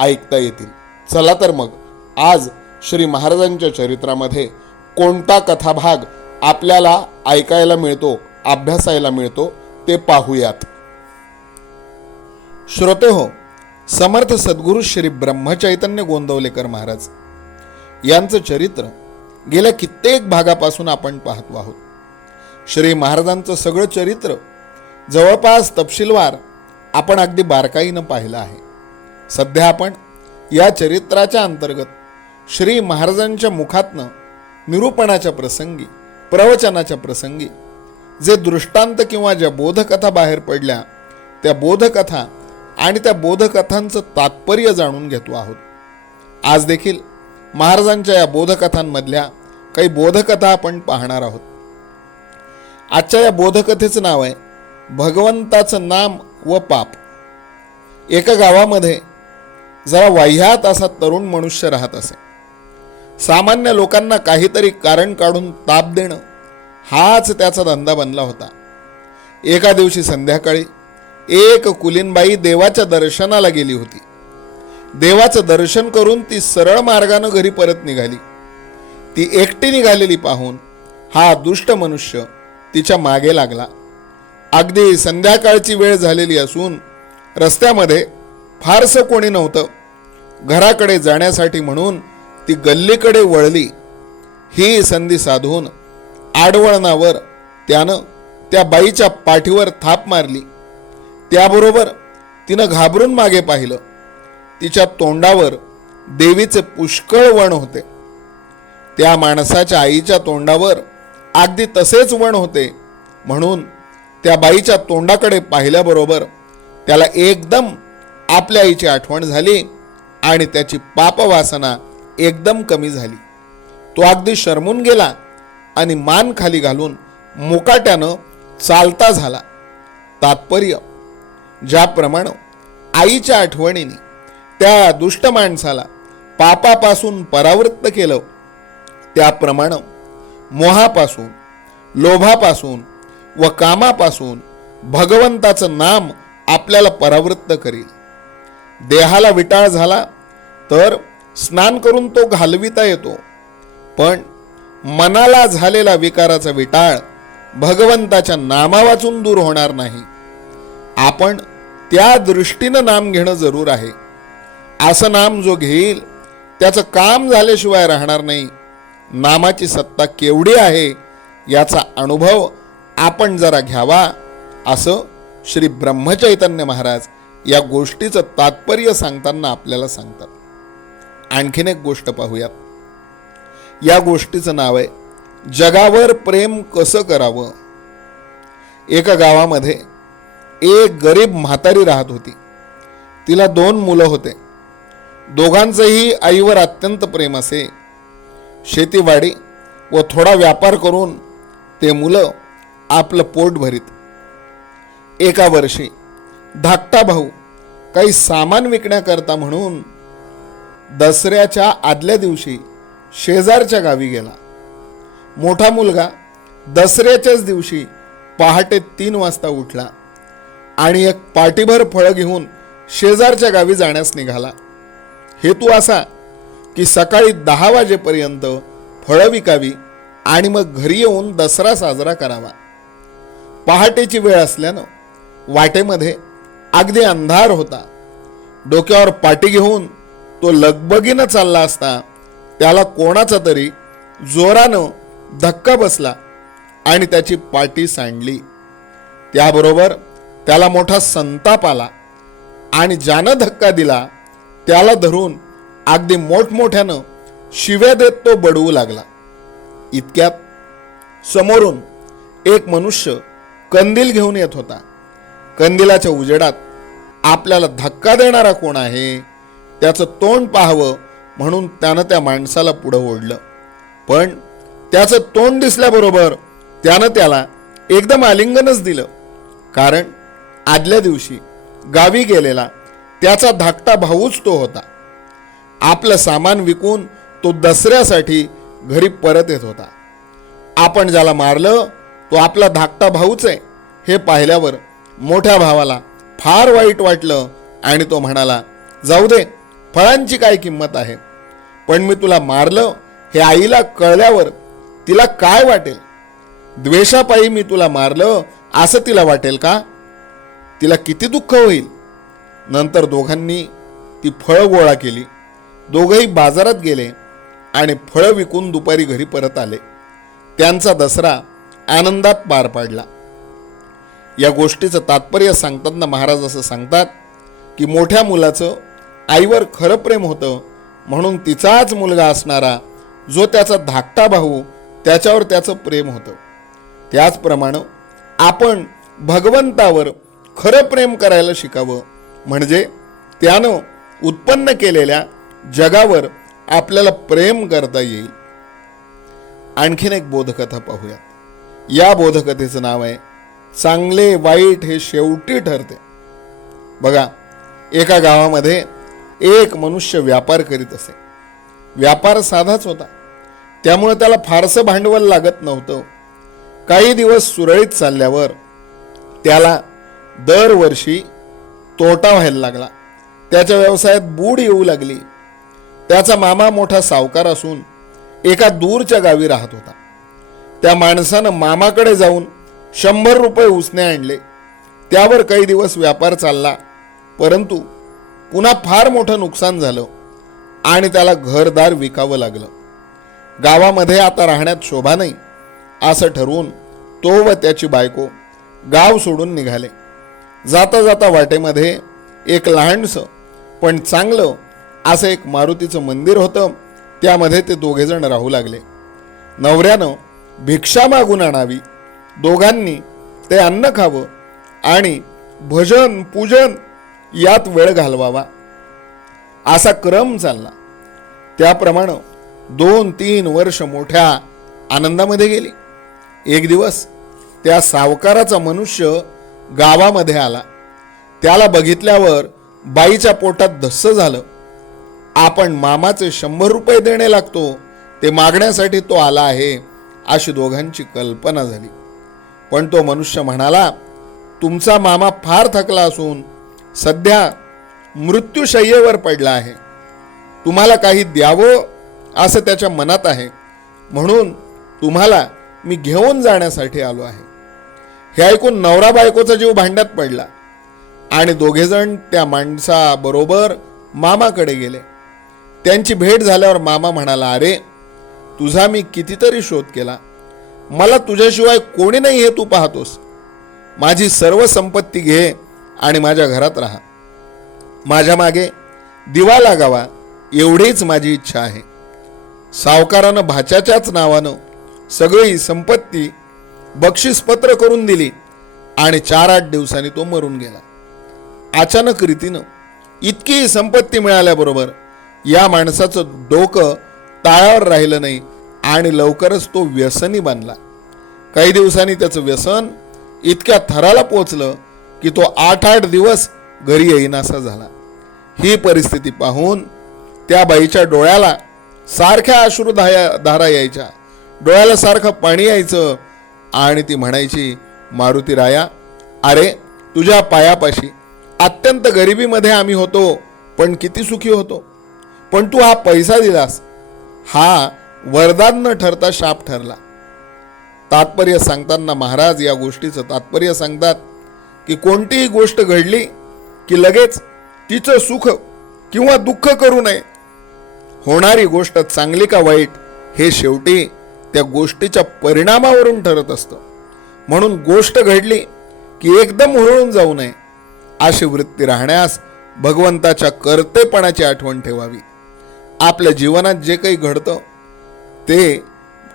ऐकता येतील. चला तर मग आज श्री महाराजांच्या चरित्रामध्ये कोणता कथाभाग आपल्याला ऐकायला मिळतो अभ्यासायला मिळतो ते पाहूयात. श्रोते हो समर्थ सद्गुरू श्री ब्रह्मचैतन्य गोंदवलेकर महाराज यांचं चरित्र गेल्या कित्येक भागापासून आपण पाहतो आहोत. श्री महाराजांचं सगळं चरित्र जवळपास तपशीलवार आपण अगदी बारकाईनं पाहिलं आहे. सध्या आपण या चरित्राच्या अंतर्गत श्री महाराजांच्या मुखातनं निरूपणाच्या प्रसंगी प्रवचनाच्या प्रसंगी जे दृष्टांत किंवा ज्या बोधकथा बाहेर पडल्या त्या बोधकथा आणि त्या बोधकथांचं तात्पर्य जाणून घेतो आहोत. आज देखील महाराजांच्या या बोधकथांमधल्या काही बोधकथा आपण पाहणार आहोत. आजच्या या बोधकथेचं नाव आहे भगवंताचं नाम व पाप. एका गावामध्ये जरा वाह्यात असा तरुण मनुष्य राहत असे. सामान्य लोकांना काहीतरी कारण काढून ताप देणं हाच त्याचा धंदा बनला होता. एका दिवशी संध्याकाळी एक कुलीनबाई देवाच्या दर्शनाला गेली होती. देवाचं दर्शन करून ती सरळ मार्गानं घरी परत निघाली. ती एकटी निघालेली पाहून हा दुष्ट मनुष्य तिच्यामागे लागला. अगदी संध्याकाळची वेळ झालेली असून रस्त्यामध्ये फारसं कोणी नव्हतं. घराकडे जाण्यासाठी म्हणून ती गल्लीकडे वळली. ही संधी साधून आडवळणावर त्यानं त्या बाईच्या पाठीवर थाप मारली. त्याबरोबर तिनं घाबरून मागे पाहिलं. तिच्या तोंडावर देवीचे पुष्कळ वण होते. त्या माणसाच्या आईच्या तोंडावर अगदी तसेच वण होते. म्हणून त्या बाईच्या तोंडाकडे पाहिल्याबरोबर त्याला एकदम आपल्या आईची आठवण झाली आणि त्याची पापवासना एकदम कमी झाली. तो अगदी शरमून गेला आणि मान खाली घालून मुकाट्यानं चालता झाला. तात्पर्य ज्याप्रमाणे आईच्या आठवणीने त्या दुष्ट माणसाला पापापासून परावृत्त केलं त्याप्रमाणे मोहापासून लोभापासून व कामापासून भगवंताचं नाम आपल्याला परावृत्त करील. देहाला विटाळ झाला तर स्नान करून तो घालविता येतो. पण मनाला झालेला विकाराचा विटाळ भगवंताच्या नामा वाचून दूर होणार नाही. आपण त्या दृष्टीनं नाम घेणं जरूर आहे. असं नाम जो घेईल त्याचं काम झाल्याशिवाय राहणार नाही. नामाची सत्ता केवढी आहे याचा अनुभव आपण जरा घ्यावा असं श्री ब्रह्मचैतन्य महाराज या गोष्टीचं तात्पर्य सांगताना आपल्याला सांगतात. आणखीन एक गोष्ट पाहूयात. या गोष्टीचं नाव आहे जगावर प्रेम कसं करावं? एका गावामध्ये एक गरीब म्हातारी राहत होती. तिला दोन मुलं होते. दोघांचंही आईवर अत्यंत प्रेम असे. शेतीवाडी व थोडा व्यापार करून ते मुलं आपलं पोट भरीत. एका वर्षी धाकटा भाऊ काही सामान विकण्याकरता म्हणून दसऱ्याच्या आदल्या दिवशी शेजारच्या गावी गेला. मोठा मुलगा दसऱ्याच्याच दिवशी पहाटे तीन वाजता उठला आणि एक पाटीभर फळं घेऊन शेजारच्या गावी जाण्यास निघाला. हेतू असा की सकाळी दहा वाजेपर्यंत फळं विकावी आणि मग घरी येऊन दसरा साजरा करावा. पहाटेची वेळ असल्यानं वाटेमध्ये अगदी अंधार होता. डोक्यावर पाटी घेऊन तो लगबगीनं चालला असता त्याला कोणाचा तरी जोरानं धक्का बसला आणि त्याची पाटी सांडली. त्याबरोबर त्याला मोठा संताप आला आणि ज्यानं धक्का दिला त्याला धरून अगदी मोठमोठ्यानं शिव्या देत तो बडवू लागला. इतक्यात समोरून एक मनुष्य कंदील घेऊन येत होता. कंदिलाच्या उजेडात आपल्याला धक्का देणारा कोण आहे त्याचं तोंड पाहावं म्हणून त्यानं त्या माणसाला पुढं ओढलं. पण त्याचं तोंड दिसल्याबरोबर त्यानं त्याला एकदम आलिंगनच दिलं. कारण आदल्या दिवशी गावी गेलेला त्याचा धाकटा भाऊच तो होता. आपलं सामान विकून तो दसऱ्यासाठी घरी परत येत होता. आपण ज्याला मारलं तो आपला धाकटा भाऊच आहे हे पाहिल्यावर मोठ्या भावाला फार वाईट वाटलं आणि तो म्हणाला जाऊ दे फळांची काय किंमत आहे? पण मी तुला मारलं हे आईला कळल्यावर तिला काय वाटेल? द्वेषापायी मी तुला मारलं असं तिला वाटेल का? तिला किती दुःख होईल? नंतर दोघांनी ती फळं गोळा केली. दोघंही बाजारात गेले आणि फळं विकून दुपारी घरी परत आले. त्यांचा दसरा आनंदात पार पाडला. या गोष्टीचं तात्पर्य सांगताना महाराज असं सांगतात की मोठ्या मुलाचं आईवर खरं प्रेम होतं म्हणून तिचाच मुलगा असणारा जो त्याचा धाकटा भाऊ त्याच्यावर त्याचं प्रेम होतं. त्याचप्रमाणे आपण भगवंतावर खरं प्रेम करायला शिकावं. म्हणजे त्यानं उत्पन्न केलेल्या जगावर आपल्याला प्रेम करता येईल. आणखीन एक बोधकथा पाहूया या बोधकथेचं नाव आहे चांगले वाईट हे शेवटी ठरते. बघा एका गावामध्ये एक मनुष्य व्यापार करीत असे. व्यापार साधाच होता. त्यामुळे त्याला फारसं भांडवल लागत नव्हतं. काही दिवस सुरळीत चालल्यावर त्याला दरवर्षी तोटा व्हायला लागला. त्याच्या व्यवसायात बूड येऊ लागली. त्याचा मामा मोठा सावकार असून एका दूरच्या गावी राहत होता. त्या माणसानं मामाकडे जाऊन शंभर रुपये उसने आणले. त्यावर काही दिवस व्यापार चालला. परंतु पुन्हा फार मोठं नुकसान झालं आणि त्याला घरदार विकावं लागलं. गावामध्ये आता राहण्यात शोभा नाही असं ठरवून तो व त्याची बायको गाव सोडून निघाले. जाता जाता वाटेमध्ये एक लहानसं पण चांगलं असं एक मारुतीचं मंदिर होतं. त्यामध्ये ते दोघेजण राहू लागले. नवऱ्यानं भिक्षा मागून आणावी दोघांनी ते अन्न खावं आणि भजन पूजन यात वेळ घालवावा. असा क्रम चालला. त्याप्रमाणे दोन तीन वर्ष मोठ्या आनंदामध्ये गेली. एक दिवस त्या सावकाराचा मनुष्य गावामध्ये आला. त्याला बघितल्यावर बाईच्या पोटात धस्स झालं. आपण मामाचे शंभर रुपये देणे लागतो ते मागण्यासाठी तो आला आहे अशी दोघांची कल्पना झाली. पण तो मनुष्य म्हणाला तुमचा मामा फार थकला असून सध्या मृत्यूशय्येवर पडला आहे. तुम्हाला काही द्यावं असं त्याच्या मनात आहे. म्हणून तुम्हाला मी घेऊन जाण्यासाठी आलो आहे. हे ऐकून नवरा बायकोचा जीव भांड्यात पडला आणि दोघेजण त्या माणसाबरोबर मामाकडे गेले. त्यांची भेट झाल्यावर मामा म्हणाला अरे तुझा मी कितीतरी शोध केला. मला तुझ्याशिवाय कोणी नाही हे तू पाहतोस. माझी सर्व संपत्ती घे आणि माझ्या घरात राहा. माझ्या मागे दिवा लागावा एवढीच माझी इच्छा आहे. सावकारानं भाच्याच्याच नावानं सगळी संपत्ती बक्षीसपत्र करून दिली आणि चार आठ दिवसांनी तो मरून गेला. अचानक रीतीनं इतकी संपत्ती मिळाल्याबरोबर या माणसाचं डोकं ताळावर राहिलं नाही आणि लवकरच तो व्यसनी बनला. काही दिवसांनी त्याचं व्यसन इतक्या थराला पोचलं की तो आठ आठ दिवस घरी येईनासा झाला. ही परिस्थिती पाहून त्या बाईच्या डोळ्याला सारख्या अश्रू धाया धारा यायच्या. डोळ्याला सारखं पाणी यायचं आणि ती म्हणायची मारुती राया अरे तुझ्या पायापाशी अत्यंत गरिबीमध्ये आम्ही होतो पण किती सुखी होतो. पण तू हा पैसा दिलास. हा वरदान न ठरता शाप ठरला. तात्पर्य सांगताना महाराज या गोष्टीचं तात्पर्य सांगतात की कोणतीही गोष्ट घडली की लगेच तिचं सुख किंवा दुःख करू नये. होणारी गोष्ट चांगली का वाईट हे शेवटी त्या गोष्टीच्या परिणामावरून ठरत असतं. म्हणून गोष्ट घडली की एकदम हुरळून जाऊ नये. अशी वृत्ती राहण्यास भगवंताच्या कर्तेपणाची आठवण ठेवावी. आपल्या जीवनात जे काही घडतं ते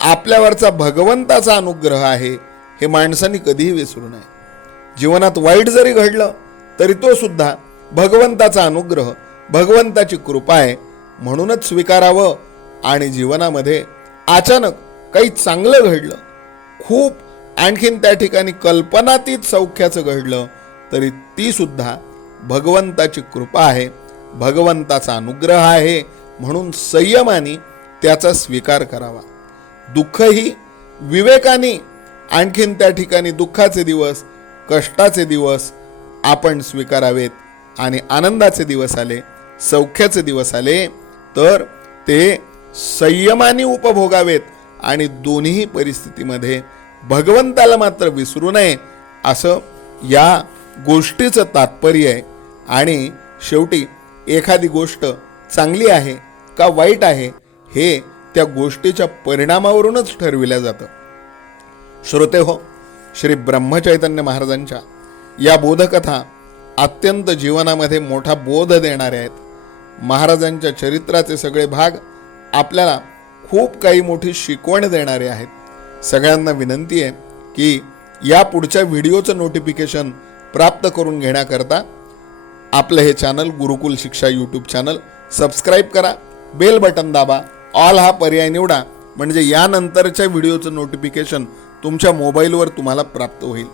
आपल्यावरचा भगवंताचा अनुग्रह आहे हे माणसांनी कधीही विसरू नये. जीवनात वाईट जरी घडलं तरी तो सुद्धा भगवंताचा अनुग्रह भगवंताची कृपा आहे म्हणूनच स्वीकारावं आणि जीवनामध्ये अचानक काही चांगलं घडलं. खूप आणखीन त्या ठिकाणी कल्पनातीत सौख्याचं घडलं तरी ती सुद्धा भगवंताची कृपा आहे भगवंताचा अनुग्रह आहे म्हणून संयमाने त्याचा स्वीकार करावा. दुःखही विवेकाने आणखीन त्या ठिकाणी दुःखाचे दिवस कष्टाचे दिवस आपण स्वीकारावेत आणि आनंदाचे दिवस आले सौख्याचे दिवस आले तर ते संयमाने उपभोगावेत आणि दोन्ही परिस्थितीमध्ये भगवंताला मात्र विसरू नये असं या गोष्टीचं तात्पर्य आहे. आणि शेवटी एखादी गोष्ट चांगली आहे का वाईट आहे हे त्या गोष्टीच्या परिणामावरूनच ठरविल्या जातं. श्रोते हो श्री ब्रह्मचैतन्य महाराजांच्या या बोधकथा अत्यंत जीवनामध्ये मोठा बोध देणाऱ्या आहेत. महाराजांच्या चरित्राचे सगळे भाग आपल्याला खूप काही मोठी शिकवण देणारे आहेत. सगळ्यांना विनंती आहे की या पुढच्या व्हिडिओचं नोटिफिकेशन प्राप्त करून घेण्याकरता आपलं हे channel Gurukul Shiksha YouTube channel subscribe करा बेल बटन दाबा ऑल हा पर्याय निवडा. म्हणजे यानंतरच्या व्हिडिओचं नोटिफिकेशन तुमच्या मोबाईलवर तुम्हाला प्राप्त होईल.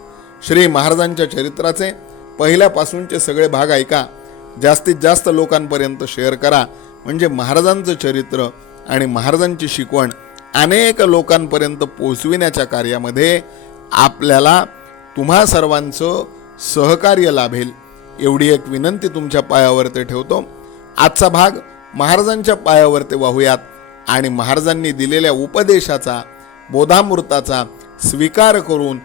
श्री महाराजांच्या चरित्राचे पहिल्यापासूनचे सगळे भाग ऐका. जास्तीत जास्त लोकांपर्यंत शेअर करा. म्हणजे महाराजांचं चरित्र आणि महाराजांची शिकवण अनेक लोकांपर्यंत पोचविण्याच्या कार्यामध्ये आपल्याला तुम्हा सर्वांचं सहकार्य लाभेल. एवढी एक विनंती तुमच्या पायावरती ठेवतो. आजचा भाग महाराजांच्या पायावरती वाहूयात. आणि महाराजांनी दिलेल्या उपदेशाचा बोधामृताचा स्वीकार करून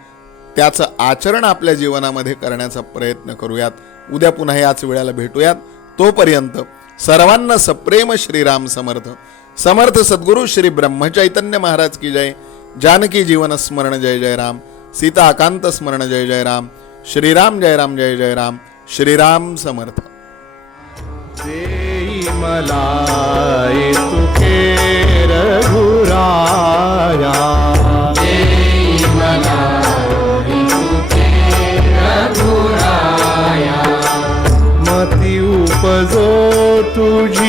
त्याचं आचरण आपल्या जीवनामध्ये करण्याचा प्रयत्न करूयात. उद्या पुन्हा याच वेळेला भेटूयात. तोपर्यंत सर्वांना सप्रेम श्रीराम समर्थ. समर्थ सद्गुरु श्री ब्रह्मचैतन्य महाराज की जय. जानकी जीवन स्मरण जय जय राम. सीताकांत स्मरण जय जय राम. श्रीराम जय राम जय जय राम. श्रीराम समर्थ. देई मला तुके रघुराया। मती उपजो तुझी